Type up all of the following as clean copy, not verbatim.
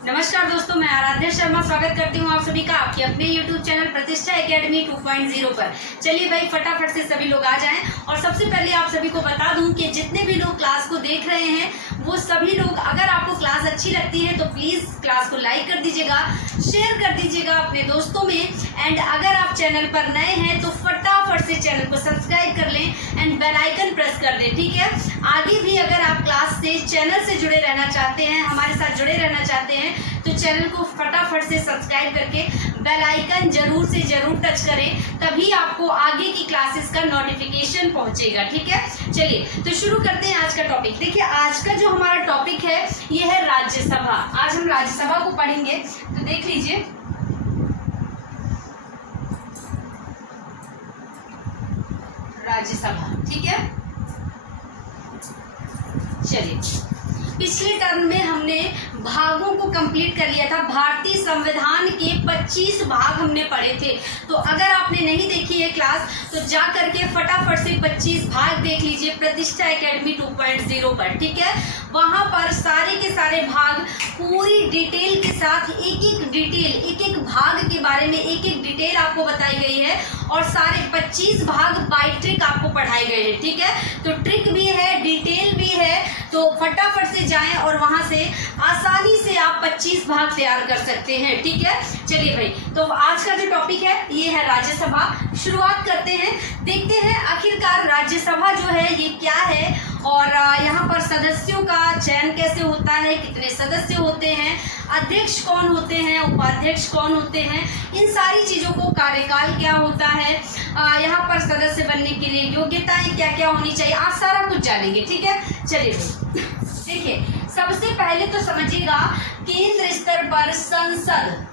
नमस्कार दोस्तों, मैं आराध्या शर्मा स्वागत करती हूँ आप सभी का आपके अपने YouTube चैनल प्रतिष्ठा एकेडमी 2.0 पर। चलिए भाई, फटाफट से सभी लोग आ जाएं। और सबसे पहले आप सभी को बता दूं कि जितने भी लोग क्लास को देख रहे हैं वो सभी लोग, अगर आपको क्लास अच्छी लगती है तो प्लीज़ क्लास को लाइक कर दीजिएगा, शेयर कर दीजिएगा अपने दोस्तों में। एंड अगर आप चैनल पर नए हैं तो फटाफट से चैनल को सब्सक्राइब कर लें एंड बेल आइकन प्रेस कर दें, ठीक है। आगे भी अगर आप क्लास से चैनल से जुड़े रहना चाहते हैं, हमारे साथ जुड़े रहना चाहते हैं, तो चैनल को फटाफट से सब्सक्राइब करके बेल आइकन जरूर से जरूर टच करें, तभी आपको आगे की क्लासेस का नोटिफिकेशन पहुंचेगा, ठीक है। चलिए तो शुरू करते हैं आज का टॉपिक। देखिए, आज का जो हमारा टॉपिक है ये है राज्यसभा। आज हम राज्यसभा को पढ़ेंगे, तो देख लीजिए। राज्यसभा, ठीक है। चलिए, पिछले टर्म में हमने भागों को कंप्लीट कर लिया था। भारतीय संविधान के 25 भाग हमने पढ़े थे। तो अगर आपने नहीं देखी है क्लास तो जा करके फटाफट से 25 भाग देख लीजिए प्रतिष्ठा एकेडमी 2.0 पर, ठीक है। वहाँ पर सारे के सारे भाग पूरी डिटेल के साथ एक एक भाग के बारे में एक एक डिटेल आपको बताई गई है। और सारे 25 भाग बाय ट्रिक आपको पढ़ाए गए हैं, ठीक है। तो ट्रिक भी है, डिटेल भी है, तो फटाफट से जाएं और वहां से आसानी से आप 25 भाग तैयार कर सकते हैं, ठीक है। चलिए भाई, तो आज का जो टॉपिक है ये है राज्यसभा। शुरुआत करते हैं, देखते हैं आखिरकार राज्यसभा जो है ये क्या है और यहाँ पर सदस्यों का चयन कैसे होता है, कितने सदस्य होते हैं, अध्यक्ष कौन होते हैं, उपाध्यक्ष कौन होते हैं, इन सारी चीज़ों को, कार्यकाल क्या होता है, यहाँ पर सदस्य बनने के लिए योग्यताएं क्या क्या होनी चाहिए, आज सारा कुछ जानेंगे, ठीक है। चलिए देखिए, सबसे पहले तो समझिएगा केंद्र स्तर पर संसद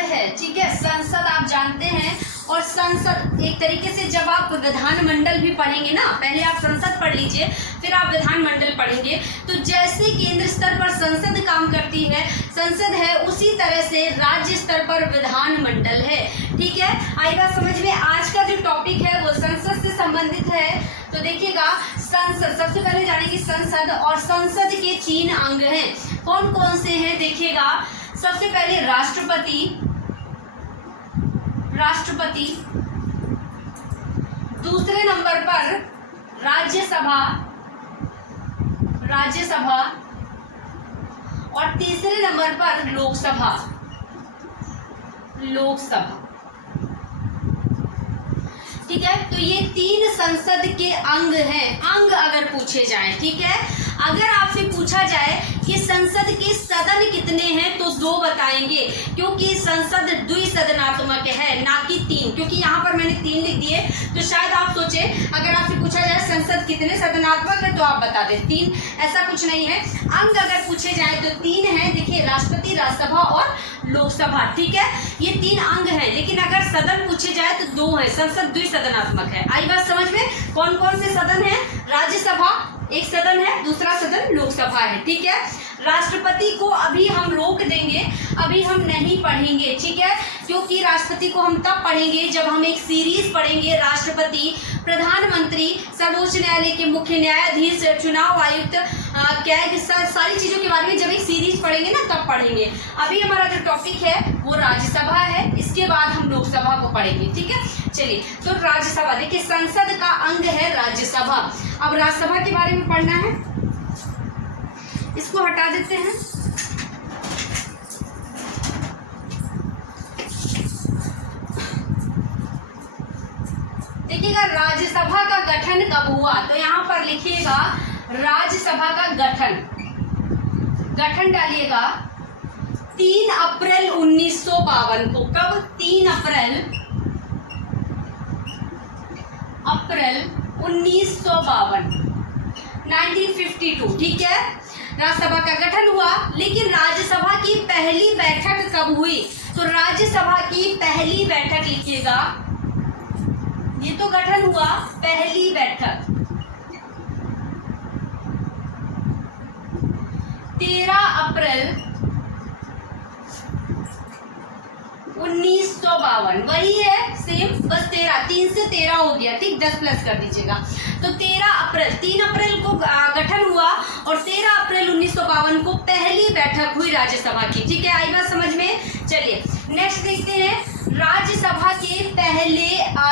है, ठीक है। संसद आप जानते हैं, और संसद एक तरीके से जब आप विधानमंडल भी पढ़ेंगे ना, पहले आप संसद पढ़ लीजिए फिर आप विधानमंडल पढ़ेंगे, तो जैसे केंद्र स्तर पर संसद काम करती है, संसद है, उसी तरह से राज्य स्तर पर विधानमंडल है, ठीक है। आई बात समझ में। आज का जो टॉपिक है वो संसद से संबंधित है। तो देखिएगा, संसद, सबसे पहले जानेंगे संसद, और संसद के 3 अंग हैं। कौन कौन से हैं देखिएगा। सबसे पहले राष्ट्रपति, दूसरे नंबर पर राज्यसभा, और तीसरे नंबर पर लोकसभा। ठीक है। तो ये 3 संसद के अंग हैं, अंग अगर पूछे जाएं, ठीक है। अगर आपसे पूछा जाए कि संसद के सदन कितने हैं तो 2 बताएंगे, क्योंकि संसद द्विसदनात्मक है, ना कि 3, क्योंकि यहाँ पर मैंने 3 लिख दिए। तो शायद आप सोचे अगर आपसे पूछा जाए संसद कितने सदनात्मक है तो आप बता दें 3, ऐसा कुछ नहीं है। अंग अगर पूछे जाए तो 3 है। देखिए, राष्ट्रपति, राज्यसभा और लोकसभा, ठीक है। ये 3 अंग हैं, लेकिन अगर सदन पूछे जाए तो 2 है। संसद द्विसदनात्मक है। आई बात समझ में। कौन कौन से सदन है? राज्यसभा एक सदन है, दूसरा सदन लोकसभा है, ठीक है। राष्ट्रपति को अभी हम रोक देंगे, अभी हम नहीं पढ़ेंगे, ठीक है, क्योंकि राष्ट्रपति को हम तब पढ़ेंगे जब हम एक सीरीज पढ़ेंगे, राष्ट्रपति, प्रधानमंत्री, सर्वोच्च न्यायालय के मुख्य न्यायाधीश, चुनाव आयुक्त, कैग, सारी चीज़ों के बारे में जब एक सीरीज पढ़ेंगे ना तब पढ़ेंगे। अभी हमारा जो टॉपिक है वो राज्यसभा है, इसके बाद हम लोकसभा को पढ़ेंगे, ठीक है। चलिए, तो राज्यसभा, देखिए संसद का अंग है राज्यसभा। अब राज्यसभा के बारे में पढ़ना है, इसको हटा देते हैं। देखिएगा, राज्यसभा का गठन कब हुआ, तो यहाँ पर लिखिएगा राज्यसभा का गठन डालिएगा 3 अप्रैल 1952 को। कब? 3 अप्रैल 1952, 1952, ठीक है। राज्यसभा का गठन हुआ, लेकिन राज्यसभा की पहली बैठक कब हुई, तो राज्यसभा की पहली बैठक लिखिएगा, ये तो गठन हुआ, पहली बैठक 13 अप्रैल 1952, वही है सेम, बस 13, 3 से 13 हो गया, ठीक, 10 प्लस कर दीजिएगा। तो 13 अप्रैल, 3 अप्रैल को गठन हुआ और 13 अप्रैल 1952 को बैठक हुई राज्यसभा की। ठीक है, आई बात समझ में। चलिए नेक्स्ट देखते हैं, राज्यसभा के पहले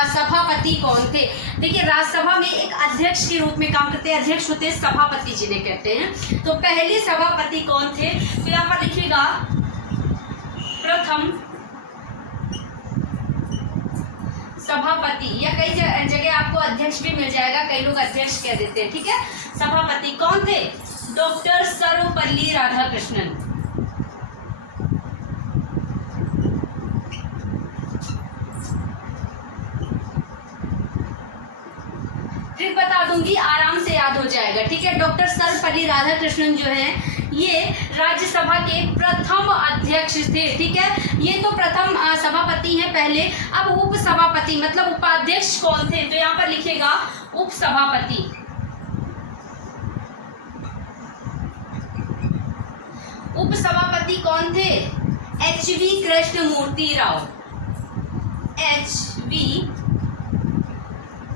सभापति कौन थे। देखिए राज्यसभा में एक अध्यक्ष के रूप में काम करते हैं, अध्यक्ष होते हैं सभापति जिन्हें कहते हैं। तो पहले सभापति कौन थे, तो यहाँ पर लिखिएगा प्रथम सभापति, या कई जगह आपको अध्यक्ष भी मिल जाएगा, कई लोग अध्यक्ष कह देते हैं। ठीक है, सभापति कौन थे, डॉक्टर सर्वपल्ली राधाकृष्णन। ट्रिक बता दूंगी, आराम से याद हो जाएगा। ठीक है, डॉक्टर सर्वपल्ली राधाकृष्णन जो है ये राज्यसभा के प्रथम अध्यक्ष थे। ठीक है, ये तो प्रथम सभापति हैं पहले। अब उप सभापति मतलब उपाध्यक्ष कौन थे, तो यहाँ पर लिखेगा उप सभापति। उप सभापति कौन थे, एच.वी. कृष्णमूर्ति राव। एच.वी.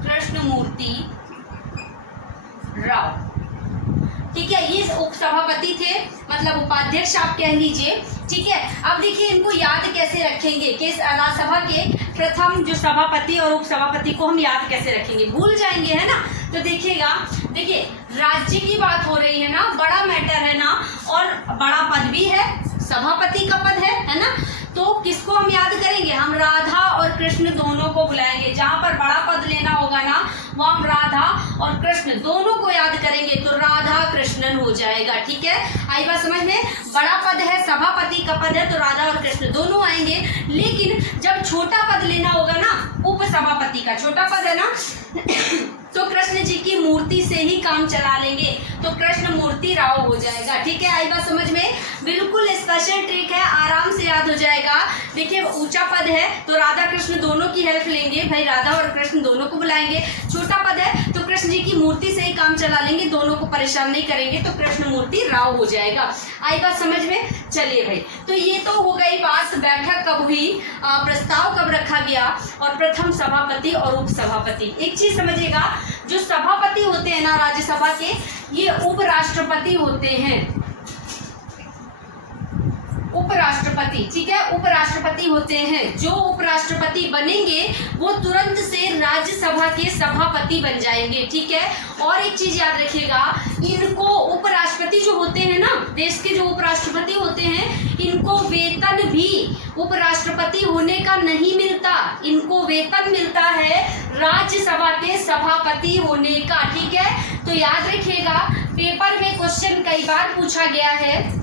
कृष्णमूर्ति राव। ठीक है, ये उपसभापति थे मतलब उपाध्यक्ष आप कह लीजिए। ठीक है, अब देखिए इनको याद कैसे रखेंगे कि राज्यसभा के प्रथम जो सभापति और उपसभापति को हम याद कैसे रखेंगे, भूल जाएंगे है ना। तो देखिएगा, देखिए राज्य की बात हो रही है ना, बड़ा मैटर है ना, और बड़ा पद भी है, सभापति का पद है ना। तो किसको हम याद करेंगे, हम राधा और कृष्ण दोनों को बुलाएंगे। जहां पर बड़ा पद लेना होगा ना वहां हम राधा और कृष्ण दोनों को याद करेंगे, तो राधा कृष्णन हो जाएगा। ठीक है, आई बात समझ में। बड़ा पद है, सभापति का पद है, तो राधा और कृष्ण दोनों आएंगे। लेकिन जब छोटा पद लेना होगा ना, उप सभापति का छोटा पद है ना तो कृष्ण जी की मूर्ति से ही काम चला लेंगे, तो कृष्ण मूर्ति राव हो जाएगा। ठीक है, आई बात समझ में। बिल्कुल स्पेशल ट्रिक है, आराम से याद हो जाएगा। देखिए ऊंचा पद है तो राधा कृष्ण दोनों की हेल्प लेंगे, भाई राधा और कृष्ण दोनों को बुलाएंगे। छोटा पद है तो कृष्ण जी की मूर्ति से ही काम चला लेंगे, दोनों को परेशान नहीं करेंगे, तो कृष्ण मूर्ति राव हो जाएगा। आई बात समझ में। चलिए भाई, तो ये तो हो गई बात बैठक कब हुई, प्रस्ताव कब रखा गया, और प्रथम सभापति और उप सभापति। एक चीज समझिएगा, जो सभापति होते हैं ना राज्यसभा के, ये उपराष्ट्रपति होते हैं। उपराष्ट्रपति, ठीक है, उपराष्ट्रपति होते हैं। जो उपराष्ट्रपति बनेंगे वो तुरंत से राज्यसभा के सभापति बन जाएंगे। ठीक है, और एक चीज याद रखिएगा, इनको उपराष्ट्रपति जो होते हैं ना, देश के जो उपराष्ट्रपति होते हैं, इनको वेतन भी उपराष्ट्रपति होने का नहीं मिलता, इनको वेतन मिलता है राज्यसभा के सभापति होने का। ठीक है, तो याद रखिएगा, पेपर में क्वेश्चन कई बार पूछा गया है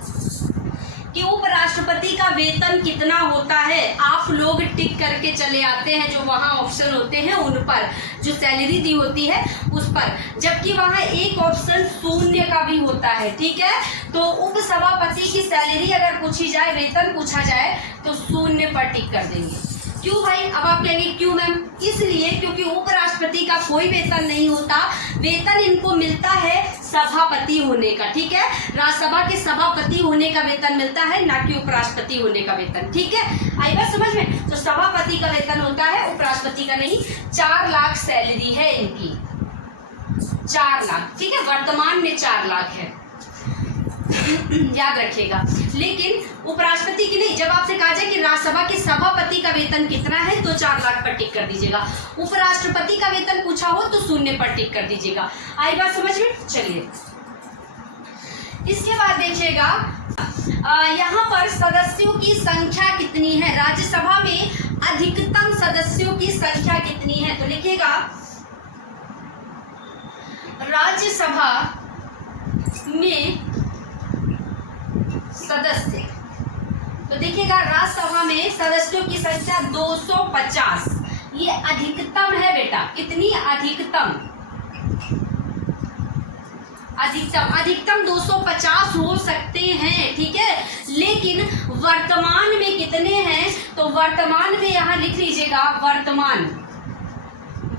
कि उपराष्ट्रपति का वेतन कितना होता है। आप लोग टिक करके चले आते हैं, जो वहाँ ऑप्शन होते हैं उन पर, जो सैलरी दी होती है उस पर, जबकि वहाँ एक ऑप्शन शून्य का भी होता है। ठीक है, तो उप सभापति की सैलरी अगर पूछी जाए, वेतन पूछा जाए, तो शून्य पर टिक कर देंगे। क्यों भाई, अब आप कहेंगे क्यों मैम, इसलिए क्योंकि उपराष्ट्रपति का कोई वेतन नहीं होता, वेतन इनको मिलता है सभापति होने का। ठीक है, राज्यसभा के सभापति होने का वेतन मिलता है, ना कि उपराष्ट्रपति होने का वेतन। ठीक है, आई बात समझ में। तो सभापति का वेतन होता है, उपराष्ट्रपति का नहीं। 4 लाख सैलरी है इनकी, 4 लाख। ठीक है, वर्तमान में 4 लाख है, याद रखिएगा। लेकिन उपराष्ट्रपति की नहीं, जब आपसे कहा जाए कि राज्यसभा के सभापति का वेतन कितना है, तो 4 लाख पर टिक कर दीजिएगा। उपराष्ट्रपति का वेतन पूछा हो तो शून्य पर टिक कर दीजिएगा। आई बात समझ में। चलिए इसके बाद देखिएगा, यहाँ पर सदस्यों की संख्या कितनी है, राज्यसभा में अधिकतम सदस्यों की संख्या कितनी है, तो लिखिएगा राज्यसभा में सदस्य, तो देखिएगा राज्यसभा में सदस्यों की संख्या 250, ये अधिकतम है बेटा। कितनी अधिकतम, अधिकतम 250 हो सकते हैं। ठीक है, लेकिन वर्तमान में कितने हैं, तो वर्तमान में यहाँ लिख लीजिएगा,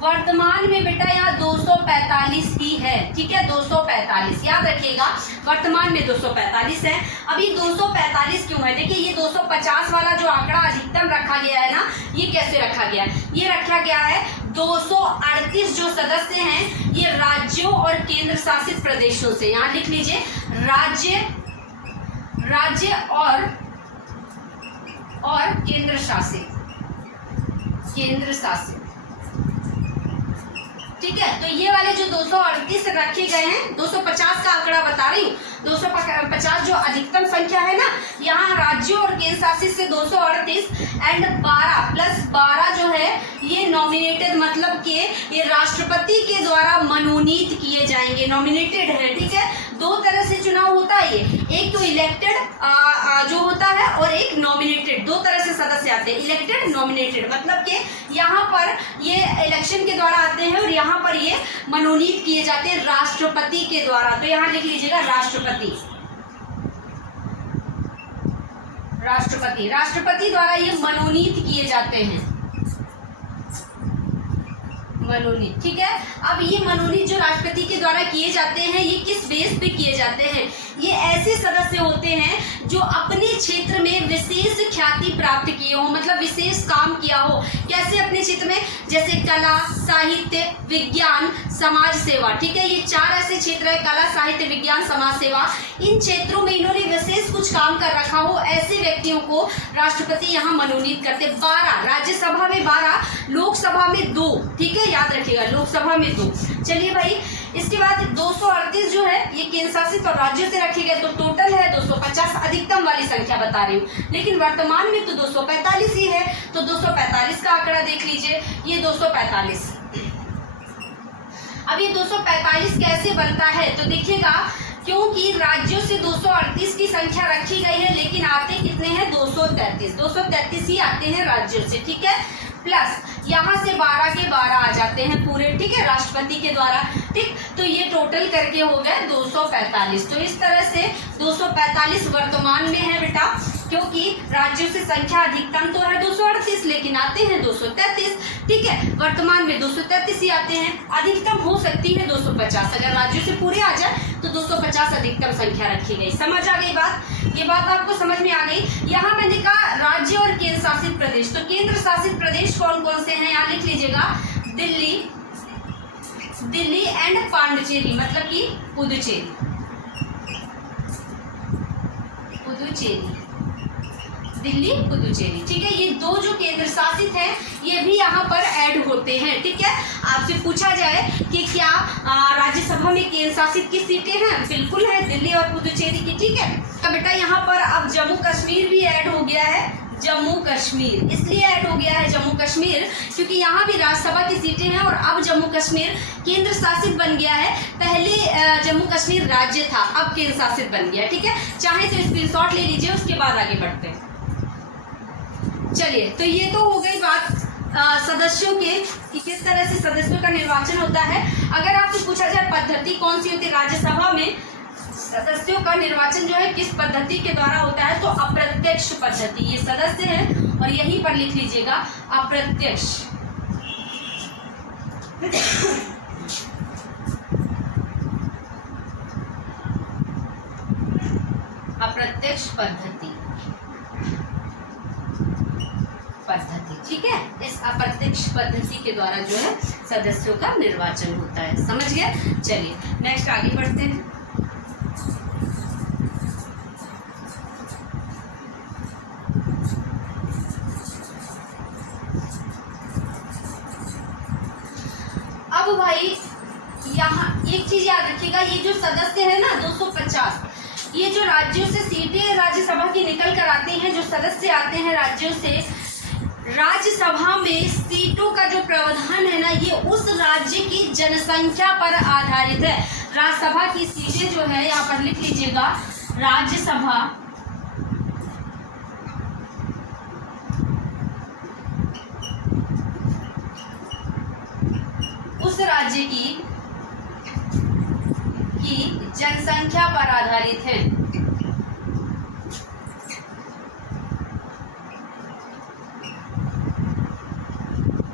वर्तमान में बेटा यहाँ 245 ही है। ठीक है, 245 याद रखिएगा, वर्तमान में 245 है। अभी 245 क्यों है, देखिए ये 250 वाला जो आंकड़ा अधिकतम रखा गया है ना, ये कैसे रखा गया है, ये रखा गया है 238 जो सदस्य हैं ये राज्यों और केंद्र शासित प्रदेशों से, यहाँ लिख लीजिए राज्य और केंद्र शासित, ठीक है। तो ये वाले जो 238 रखे गए हैं, 250 का आंकड़ा बता रही हूँ, 250 जो अधिकतम संख्या है ना, यहाँ राज्यों और केंद्र शासित से 238 एंड 12 प्लस 12 जो है ये नॉमिनेटेड, मतलब कि ये राष्ट्रपति के द्वारा मनोनीत किए जाएंगे, नॉमिनेटेड है, ठीक है। दो तरह से चुनाव होता है ये, एक तो इलेक्टेड जो होता है और एक नॉमिनेटेड, दो तरह से सदस्य आते हैं, इलेक्टेड नॉमिनेटेड, मतलब कि यहाँ पर ये इलेक्शन के द्वारा आते हैं और यहाँ पर ये मनोनीत किए जाते हैं राष्ट्रपति के द्वारा। तो यहाँ लिख लीजिएगा राष्ट्रपति द्वारा ये मनोनीत किए जाते हैं, मनोनीत, ठीक है। अब ये मनोनीत जो राष्ट्रपति के द्वारा किए जाते हैं, ये किस बेस पे किए जाते हैं? ये ऐसे सदस्य होते हैं जो अपने क्षेत्र में विशेष ख्याति प्राप्त किए हो, मतलब विशेष काम किया हो। कैसे अपने क्षेत्र में? जैसे कला, साहित्य, विज्ञान, समाज सेवा, ठीक है। ये चार ऐसे क्षेत्र है, कला, साहित्य, विज्ञान, समाज सेवा। इन क्षेत्रों में इन्होंने विशेष कुछ काम कर रखा हो, ऐसे व्यक्तियों को राष्ट्रपति यहाँ मनोनीत करते। 12 राज्यसभा में, 12 लोकसभा में 2, ठीक है, याद रखिएगा, लोकसभा में 2। चलिए भाई, इसके बाद 238 जो है ये केंद्र शासित और राज्यों से रखे गए, तो टोटल है 250, अधिकतम वाली संख्या बता रही हूँ, लेकिन वर्तमान में तो 245 ही है। तो 245 का आंकड़ा देख लीजिए, ये 245। अब ये 245 कैसे बनता है? तो देखिएगा, क्योंकि राज्यों से 238 की संख्या रखी गई है, लेकिन आते कितने हैं? 233 ही आते हैं राज्यों से, ठीक है। प्लस यहाँ से 12 के 12 आ जाते हैं पूरे, ठीक है, राष्ट्रपति के द्वारा, ठीक। तो ये टोटल करके हो गए 245। तो इस तरह से 245 वर्तमान में है बेटा, क्योंकि राज्यों से संख्या अधिकतम तो है 238, लेकिन आते हैं 233, ठीक है। वर्तमान में 233 ही आते हैं, अधिकतम हो सकती है 250, अगर राज्यों से पूरे आ जाए तो 250 अधिकतम संख्या रखी गई। समझ आ गई बात? ये बात आपको समझ में आ गई? यहाँ मैंने कहा राज्य और केंद्र शासित प्रदेश, तो केंद्र शासित प्रदेश कौन कौन से हैं? यहाँ लिख लीजिएगा, दिल्ली एंड पांडिचेरी, मतलब कि पुदुचेरी, दिल्ली, पुदुचेरी, ठीक है। ये दो जो केंद्र शासित है, ये भी यहाँ पर ऐड होते हैं, ठीक है। आपसे पूछा जाए कि क्या राज्यसभा में केंद्र शासित की सीटें हैं? बिल्कुल है, दिल्ली और पुदुचेरी की, ठीक है। तो बेटा यहाँ पर अब जम्मू कश्मीर भी ऐड हो गया है, जम्मू कश्मीर इसलिए ऐड हो गया है जम्मू कश्मीर, क्योंकि यहाँ भी राज्यसभा की सीटें हैं और अब जम्मू कश्मीर केंद्र शासित बन गया है। पहले जम्मू कश्मीर राज्य था, अब केंद्र शासित बन गया, ठीक है। चाहे तो स्क्रीनशॉट ले लीजिए, उसके बाद आगे बढ़ते हैं। चलिए, तो ये तो हो गई बात सदस्यों के कि किस तरह से सदस्यों का निर्वाचन होता है। अगर आपसे पूछा जाए पद्धति कौन सी होती है राज्यसभा में, सदस्यों का निर्वाचन जो है किस पद्धति के द्वारा होता है? तो अप्रत्यक्ष पद्धति। ये सदस्य है और यहीं पर लिख लीजिएगा अप्रत्यक्ष पद्धति, ठीक है। इस अप्रत्यक्ष पद्धति के द्वारा जो है सदस्यों का निर्वाचन होता है। समझ गए? चलिए नेक्स्ट आगे बढ़ते हैं। अब भाई यहाँ एक चीज याद रखिएगा, ये जो सदस्य है ना 250, ये जो राज्यों से सीटें राज्यसभा की निकल कर आती हैं, जो सदस्य आते हैं राज्यों से, राज्यसभा में सीटों का जो प्रावधान है ना, ये उस राज्य की जनसंख्या पर आधारित है। राज्यसभा की सीटें जो है यहाँ पर लिख लीजिएगा, राज्यसभा उस राज्य की जनसंख्या पर आधारित है।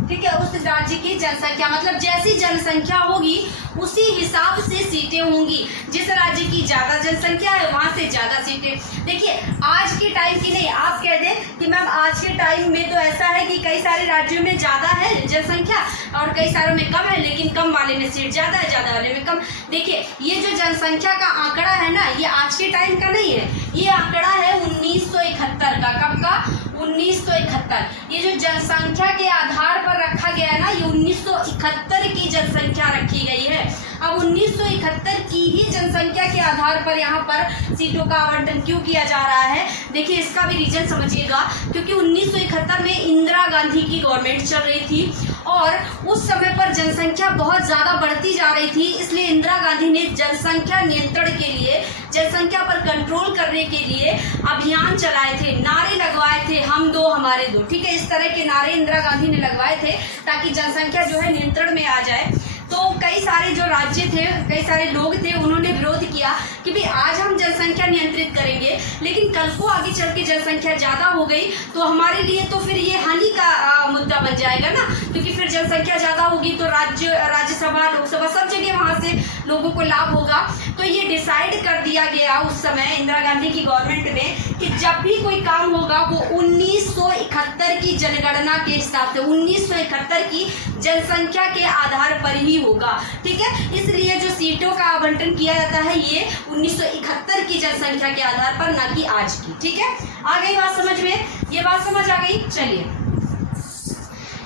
ठीक है, उस राज्य की जनसंख्या, मतलब जैसी जनसंख्या होगी उसी हिसाब से सीटें होंगी। जिस राज्य की ज़्यादा जनसंख्या है वहाँ से ज़्यादा सीटें। देखिए आज के टाइम की नहीं, आप कह दें कि मैम आज के टाइम में तो ऐसा है कि कई सारे राज्यों में ज़्यादा है जनसंख्या और कई सारों में कम है, लेकिन कम वाले में सीट ज़्यादा है, ज़्यादा वाले में कम। देखिए ये जो जनसंख्या का आंकड़ा है ना, ये आज के टाइम का नहीं है, ये आंकड़ा है 1971 का। कब का? 1971। ये जो जनसंख्या के आधार पर रखा गया है ना, ये 1971 की जनसंख्या रखी गई है। अब 1971 की ही जनसंख्या के आधार पर यहाँ पर सीटों का आवंटन क्यों किया जा रहा है? देखिए इसका भी रीजन समझिएगा, क्योंकि 1971 में इंदिरा गांधी की गवर्नमेंट चल रही थी और उस समय पर जनसंख्या बहुत ज़्यादा बढ़ती जा रही थी, इसलिए इंदिरा गांधी ने जनसंख्या नियंत्रण के लिए, जनसंख्या पर कंट्रोल करने के लिए अभियान चलाए थे, नारे लगवाए थे, हम दो हमारे दो, ठीक है, इस तरह के नारे इंदिरा गांधी ने लगवाए थे ताकि जनसंख्या जो है नियंत्रण में आ जाए। तो कई सारे जो राज्य थे, कई सारे लोग थे, उन्होंने विरोध किया कि भाई आज हम जनसंख्या नियंत्रित करेंगे, लेकिन कल को आगे चल के जनसंख्या ज़्यादा हो गई तो हमारे लिए तो फिर ये हानि का मुद्दा बन जाएगा ना, क्योंकि फिर जनसंख्या ज़्यादा होगी तो राज्यसभा लोकसभा सब जगह वहाँ से लोगों को लाभ होगा। तो ये डिसाइड कर दिया गया उस समय इंदिरा गांधी की गवर्नमेंट में कि जब भी कोई काम होगा वो 1971 की जनगणना के हिसाब से, 1971 की जनसंख्या के आधार पर ही होगा, ठीक है। इसलिए जो सीटों का आवंटन किया जाता है ये 1971 की जनसंख्या के आधार पर, ना कि आज की, ठीक है। आ गई बात समझ में? ये बात समझ आ गई? चलिए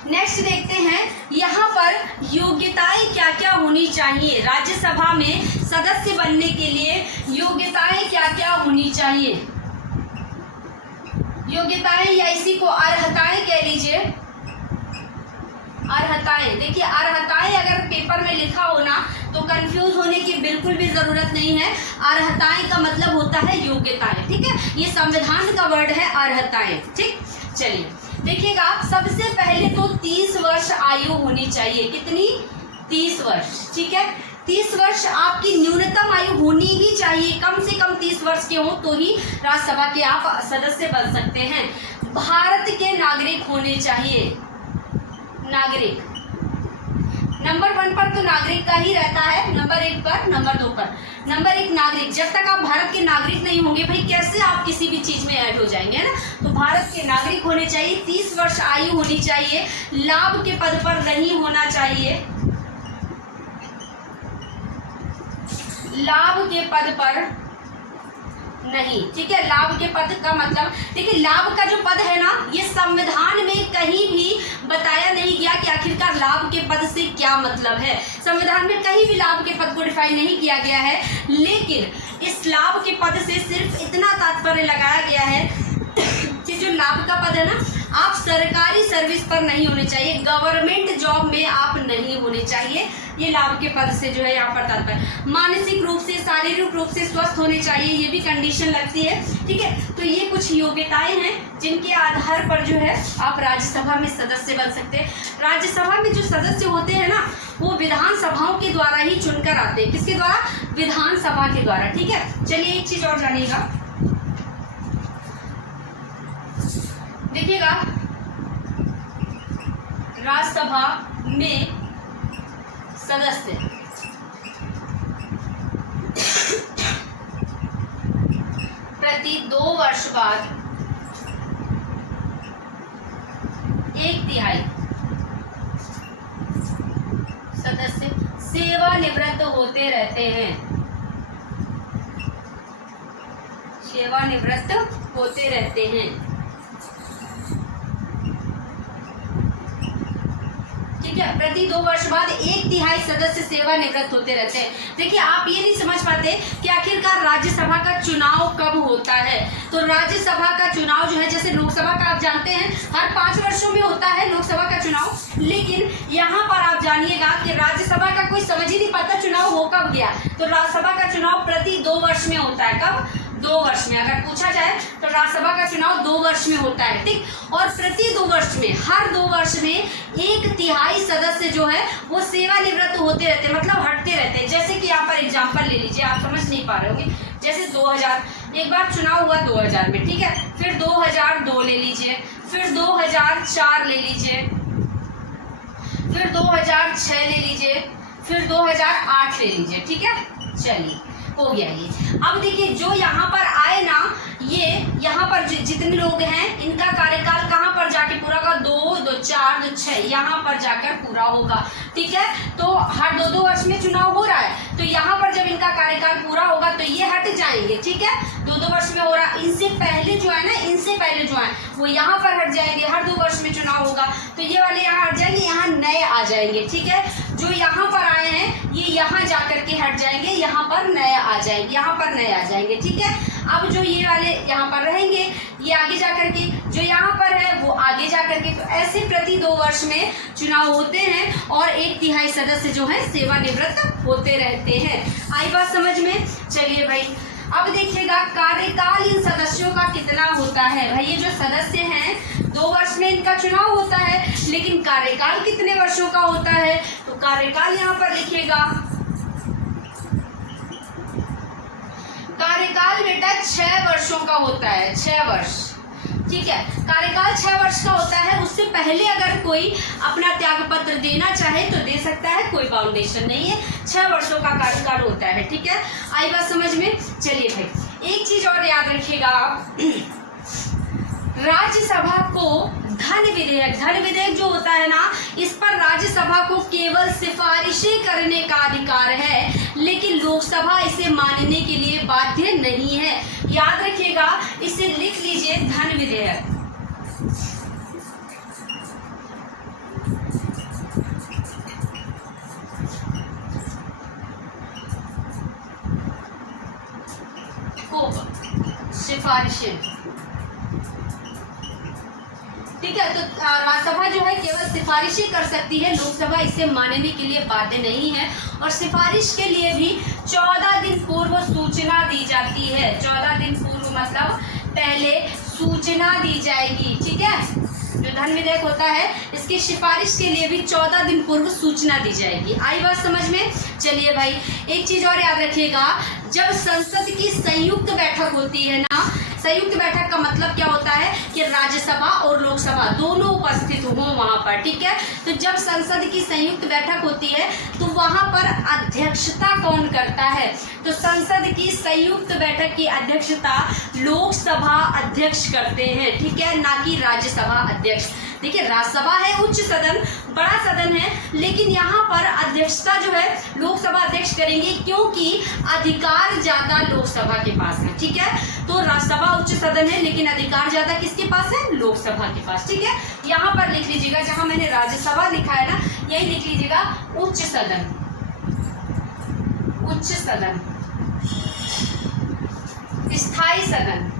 नेक्स्ट देखते हैं, यहाँ पर योग्यताएं क्या क्या होनी चाहिए राज्यसभा में सदस्य बनने के लिए। योग्यताएं क्या क्या होनी चाहिए? योग्यताएं या इसी को अर्हताएं कह लीजिए, अर्हताएं। देखिए अर्हताएं अगर पेपर में लिखा हो ना तो कंफ्यूज होने की बिल्कुल भी जरूरत नहीं है। अर्हताएं का मतलब होता है योग्यताएं, ठीक है, ये संविधान का वर्ड है अर्हताएं, ठीक। चलिए देखिएगा, सबसे पहले तो 30 वर्ष आयु होनी चाहिए। कितनी? 30 वर्ष, ठीक है। 30 वर्ष आपकी न्यूनतम आयु होनी ही चाहिए, कम से कम 30 वर्ष के हो तो ही राज्यसभा के आप सदस्य बन सकते हैं। भारत के नागरिक होने चाहिए, नागरिक। नंबर 1 पर तो नागरिक का ही रहता है, नंबर 1 पर, नंबर 2 पर। नंबर 1 नागरिक, जब तक आप भारत के नागरिक नहीं होंगे भाई कैसे आप किसी भी चीज में ऐड हो जाएंगे, है ना। तो भारत के नागरिक होने चाहिए, 30 वर्ष आयु होनी चाहिए, लाभ के पद पर नहीं होना चाहिए, लाभ के पद पर नहीं, ठीक है। लाभ के पद का मतलब, देखिए लाभ का जो पद है ना, ये संविधान में कहीं भी बताया नहीं गया कि आखिरकार लाभ के पद से क्या मतलब है। संविधान में कहीं भी लाभ के पद को डिफाइन नहीं किया गया है, लेकिन इस लाभ के पद से सिर्फ इतना तात्पर्य लगाया गया है कि जो लाभ का पद है ना, आप सरकारी सर्विस पर नहीं होने चाहिए, गवर्नमेंट जॉब में आप नहीं होने चाहिए, ये लाभ के पद से जो है यहाँ पर तात्पर्य। मानसिक रूप से, शारीरिक रूप से स्वस्थ होने चाहिए, ये भी कंडीशन लगती है, ठीक है। तो ये कुछ योग्यताएं हैं जिनके आधार पर जो है आप राज्यसभा में सदस्य बन सकते हैं। राज्यसभा में जो सदस्य होते हैं ना, वो विधानसभाओं के द्वारा ही चुनकर आते हैं। किसके द्वारा? विधानसभा के द्वारा, ठीक है। चलिए एक चीज और जानिएगा, देखिएगा राज्यसभा में सदस्य प्रति 2 वर्ष बाद 1/3 सदस्य सेवानिवृत्त होते रहते हैं, सेवानिवृत्त होते रहते हैं, ठीक है। प्रति 2 वर्ष बाद 1/3 सदस्य सेवानिवृत्त होते रहते हैं। देखिए आप ये नहीं समझ पाते कि आखिरकार राज्यसभा का चुनाव कब होता है। तो राज्यसभा का चुनाव जो है, जैसे लोकसभा का आप जानते हैं हर 5 वर्षों में होता है लोकसभा का चुनाव, लेकिन यहाँ पर आप जानिएगा कि राज्यसभा का कोई समझ ही नहीं पाता चुनाव हो कब गया। तो राज्यसभा का चुनाव प्रति 2 वर्ष में होता है। कब? 2 वर्ष में। अगर पूछा जाए तो राज्यसभा का चुनाव 2 वर्ष में होता है, ठीक। और प्रति 2 वर्ष में, हर 2 वर्ष में 1/3 सदस्य जो है वो सेवानिवृत्त होते रहते हैं, मतलब हटते रहते हैं। जैसे कि यहाँ पर एग्जाम्पल ले लीजिए, आप समझ नहीं पा रहे होंगे। जैसे 2000, एक बार चुनाव हुआ 2000 में, ठीक है। फिर 2002 ले लीजिए, फिर 2004 ले लीजिए, फिर 2006 ले लीजिए, फिर 2008 ले लीजिए, ठीक है। चलिए हो गया ये। अब देखिए जो यहाँ पर आए ना, ये यहाँ पर जितने लोग हैं इनका कार्यकाल कहाँ पर जाके पूरा होगा, 2, 2, 4, 2, 6 यहाँ पर जाकर पूरा होगा, ठीक है। तो हर 2-2 वर्ष में चुनाव हो रहा है, तो यहाँ पर जब इनका कार्यकाल पूरा होगा तो ये हट जाएंगे, ठीक है। 2-2 वर्ष में हो रहा, इनसे पहले जो है ना, इनसे पहले जो है वो यहाँ पर हट जाएंगे, हर 2 वर्ष में चुनाव होगा तो ये वाले यहाँ हट जाएंगे, यहाँ नए आ जाएंगे, ठीक है। जो यहाँ पर आए हैं ये यहाँ जाकर के हट जाएंगे, यहाँ पर नए आ जाएंगे, यहाँ पर नए आ जाएंगे, ठीक है। अब जो ये वाले यहाँ पर रहेंगे ये आगे जाकर के, जो यहाँ पर है वो आगे जाकर के, तो ऐसे प्रति 2 वर्ष में चुनाव होते हैं और 1/3 सदस्य जो है सेवानिवृत्त होते रहते हैं। आई बात समझ में? चलिए भाई अब देखिएगा कार्यकाल इन सदस्यों का कितना होता है। भाई ये जो सदस्य हैं 2 वर्ष में इनका चुनाव होता है, लेकिन कार्यकाल कितने वर्षों का होता है, तो कार्यकाल यहाँ पर लिखिएगा, कार्यकाल बेटा 6 वर्षों का होता है, 6 वर्ष, ठीक है। कार्यकाल 6 वर्ष का होता है। उससे पहले अगर कोई अपना त्याग पत्र देना चाहे तो दे सकता है, कोई बाउंडेशन नहीं है, 6 वर्षों का कार्यकाल होता है, ठीक है। आई बात समझ में? चलिए भाई एक चीज और याद रखिएगा आप, राज्यसभा को धन विधेयक जो होता है ना, इस पर राज्यसभा को केवल सिफारिशें करने का अधिकार है, लेकिन लोकसभा इसे मानने के लिए बाध्य नहीं है। याद रखिएगा, इसे लिख लीजिए, धन विधेयक। को सिफारिशें, ठीक है। तो राज्यसभा जो है केवल सिफारिश ही कर सकती है, लोकसभा इसे मानने के लिए बाध्य नहीं है। और सिफारिश के लिए भी 14 दिन पूर्व सूचना दी जाती है, 14 दिन पूर्व मतलब पहले सूचना दी जाएगी, ठीक है। जो धन विधेयक होता है इसकी सिफारिश के लिए भी 14 दिन पूर्व सूचना दी जाएगी। आई बात समझ में? चलिए भाई एक चीज और याद रखिएगा, जब संसद की संयुक्त बैठक होती है ना, संयुक्त बैठक का मतलब क्या होता है कि राज्यसभा और लोकसभा दोनों उपस्थित हो वहां पर, ठीक है। तो जब संसद की संयुक्त बैठक होती है तो वहां पर अध्यक्षता कौन करता है, तो संसद की संयुक्त बैठक की अध्यक्षता लोकसभा अध्यक्ष करते हैं, ठीक है, ना कि राज्यसभा अध्यक्ष। देखिए राज्यसभा है उच्च सदन, बड़ा सदन है, लेकिन यहाँ पर अध्यक्षता जो है लोकसभा अध्यक्ष करेंगे, क्योंकि अधिकार ज्यादा लोकसभा के पास है, ठीक है। तो राज्यसभा उच्च सदन है, लेकिन अधिकार ज्यादा किसके पास है, लोकसभा के पास, ठीक है। यहाँ पर लिख लीजिएगा, जहां मैंने राज्यसभा लिखा है ना, यही लिख लीजिएगा उच्च सदन, उच्च सदन, स्थायी सदन,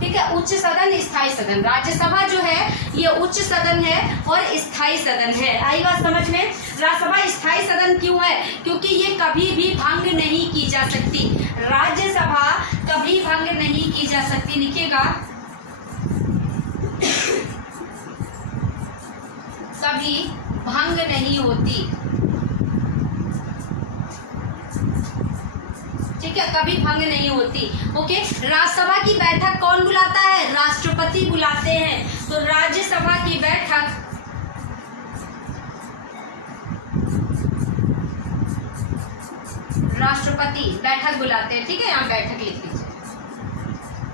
ठीक है। उच्च सदन, स्थायी सदन, राज्यसभा जो है ये उच्च सदन है और स्थायी सदन है। आई बात समझ में? राज्यसभा स्थायी सदन क्यों है, क्योंकि ये कभी भी भंग नहीं की जा सकती, राज्यसभा कभी भंग नहीं की जा सकती, लिखिएगा कभी भंग नहीं होती, ठीक है, कभी भंग नहीं होती, ओके। राज्यसभा की बैठक कौन बुलाता है, राष्ट्रपति बुलाते हैं। तो राज्यसभा की बैठक राष्ट्रपति बैठक बुलाते हैं, ठीक है, यहाँ बैठक लिख लीजिए।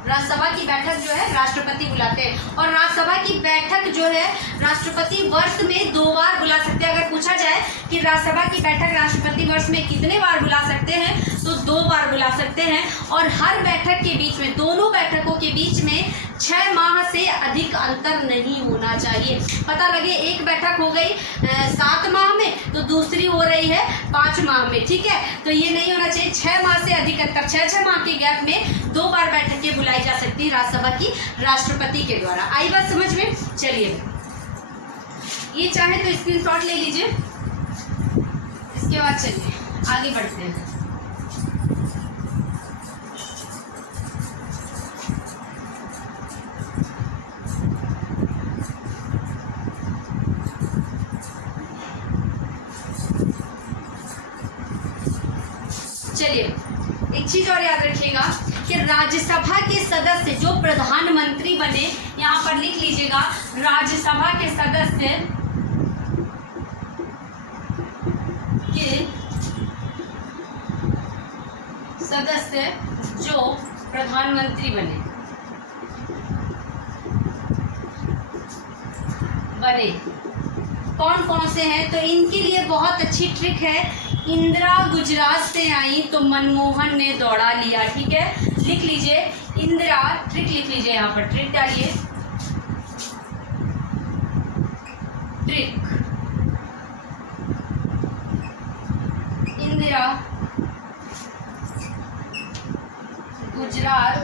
राज्यसभा की बैठक जो है राष्ट्रपति बुलाते हैं, और राज्यसभा की बैठक जो है राष्ट्रपति वर्ष में 2 बार बुला सकते हैं। अगर पूछा जाए कि राज्यसभा की बैठक राष्ट्रपति वर्ष में कितने बार बुला सकते हैं, तो 2 बार बुला सकते हैं। और हर बैठक के बीच में, दोनों बैठकों के बीच में 6 माह से अधिक अंतर नहीं होना चाहिए। पता लगे एक बैठक हो गई 7 माह में, तो दूसरी हो रही है 5 माह में, ठीक है। तो ये नहीं होना चाहिए, 6 माह से अधिक अंतर, 6 माह के गैप में 2 बार बैठकें बुलाई जा सकती है राज्यसभा की राष्ट्रपति के द्वारा। आई बात समझ में? चलिए ये चाहे तो स्क्रीनशॉट ले लीजिए, इसके बाद चलिए आगे बढ़ते हैं। चलिए एक चीज और याद रखिएगा कि राज्यसभा के सदस्य जो प्रधानमंत्री बने, यहाँ पर लिख लीजिएगा राज्यसभा के सदस्य जो प्रधानमंत्री बने कौन कौन से हैं, तो इनके लिए बहुत अच्छी ट्रिक है। इंदिरा गुजरात से आई तो मनमोहन ने दौड़ा लिया। ठीक है, लिख लीजिए इंदिरा, ट्रिक लिख लीजिए, यहाँ पर ट्रिक डालिए, ट्रिक। इंदिरा गुजरात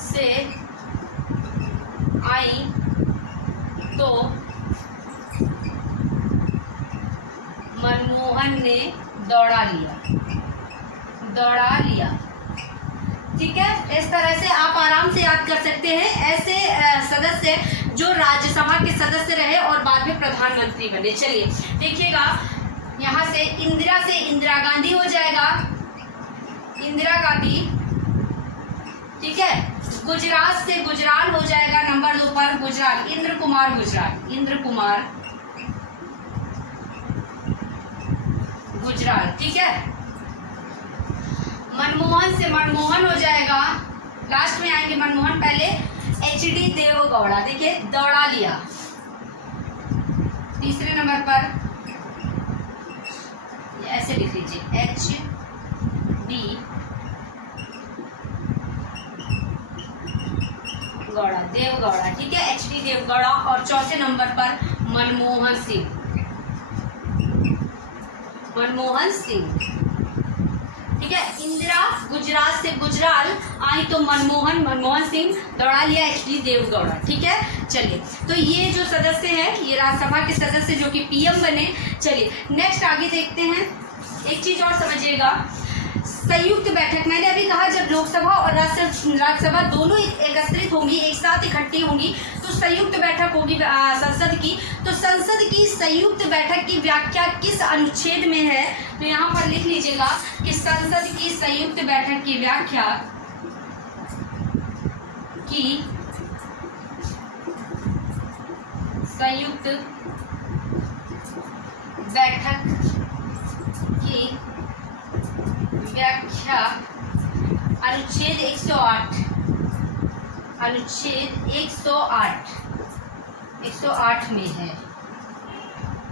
से आई तो मनमोहन ने दौड़ा लिया। ठीक है, इस तरह से आप आराम से याद कर सकते हैं। ऐसे सदस्य जो राज्यसभा के सदस्य रहे और बाद में प्रधानमंत्री बने। चलिए देखिएगा, यहाँ से इंदिरा से इंदिरा गांधी हो जाएगा, इंदिरा गांधी। ठीक है, गुजरात से गुजराल हो जाएगा, नंबर 2 पर गुजराल, इंद्र कुमार गुजराल, इंद्र कुमार गुजराल। ठीक है, मनमोहन से मनमोहन हो जाएगा, लास्ट में आएंगे मनमोहन, पहले एचडी देवगौड़ा। देखिए दौड़ा लिया। तीसरे नंबर पर ऐसे लिख लीजिए एचडी गौड़ा, देवगौड़ा। ठीक है, एचडी देवगौड़ा। और चौथे नंबर पर मनमोहन सिंह, मनमोहन सिंह। ठीक है, इंदिरा गुजरात से गुजराल आई तो मनमोहन सिंह दौड़ा लिया, एचडी देवगौड़ा। ठीक है, चलिए तो ये जो सदस्य हैं ये राज्यसभा के सदस्य जो कि पीएम बने। चलिए नेक्स्ट आगे देखते हैं। एक चीज और समझिएगा, संयुक्त बैठक, मैंने अभी कहा जब लोकसभा और राज्यसभा दोनों एकत्रित होंगी, एक साथ इकट्ठी होंगी तो संयुक्त बैठक होगी संसद की। तो संसद की संयुक्त बैठक की व्याख्या किस अनुच्छेद में है, तो यहाँ पर लिख लीजिएगा कि संसद की संयुक्त बैठक की व्याख्या संयुक्त बैठक की व्याख्या अनुच्छेद 108, अनुच्छेद 108 में है।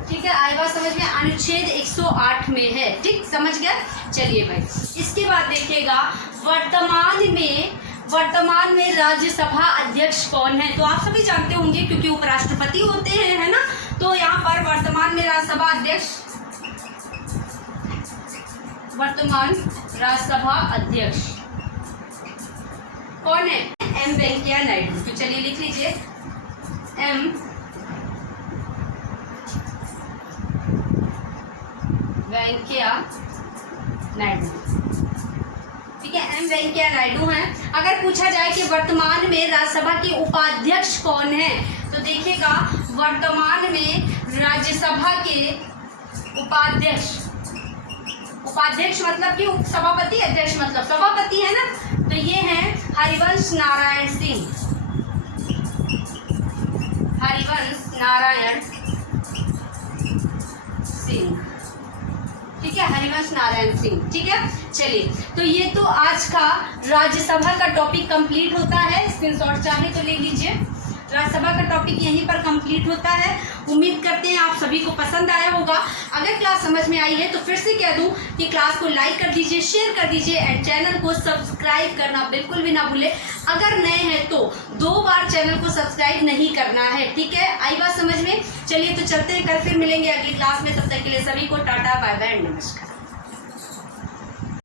ठीक है, आई बात समझ में, अनुच्छेद 108 में है। ठीक, समझ गया। चलिए भाई, इसके बाद देखिएगा वर्तमान में राज्यसभा अध्यक्ष कौन है, तो आप सभी जानते होंगे क्योंकि उपराष्ट्रपति होते हैं, है ना। तो यहाँ पर वर्तमान में राज्यसभा अध्यक्ष, वर्तमान राज्यसभा अध्यक्ष कौन है, एम वेंकैया नायडू। तो चलिए लिख लीजिए एम वेंकैया नायडू। ठीक है, एम वेंकैया नायडू हैं। अगर पूछा जाए कि वर्तमान में राज्यसभा के उपाध्यक्ष कौन है, तो देखिएगा वर्तमान में राज्यसभा के उपाध्यक्ष मतलब कि सभापति, अध्यक्ष मतलब सभापति, है ना। तो ये हैं हरिवंश नारायण सिंह, हरिवंश नारायण सिंह। ठीक है, हरिवंश नारायण सिंह। ठीक है, चलिए तो ये तो आज का राज्यसभा का टॉपिक कंप्लीट होता है। स्क्रीनशॉट चाहे तो ले लीजिए। राज्यसभा का टॉपिक यहीं पर कंप्लीट होता है। उम्मीद करते हैं आप सभी को पसंद आया होगा। अगर क्लास समझ में आई है तो फिर से कह दूं कि क्लास को लाइक कर दीजिए, शेयर कर दीजिए एंड चैनल को सब्सक्राइब करना बिल्कुल भी ना भूले। अगर नए हैं तो 2 बार चैनल को सब्सक्राइब नहीं करना है। ठीक है, आई बात समझ में। चलिए तो चलते हैं, कल फिर मिलेंगे अगली क्लास में। तब तक के लिए सभी को टाटा बाय बाय, नमस्कार।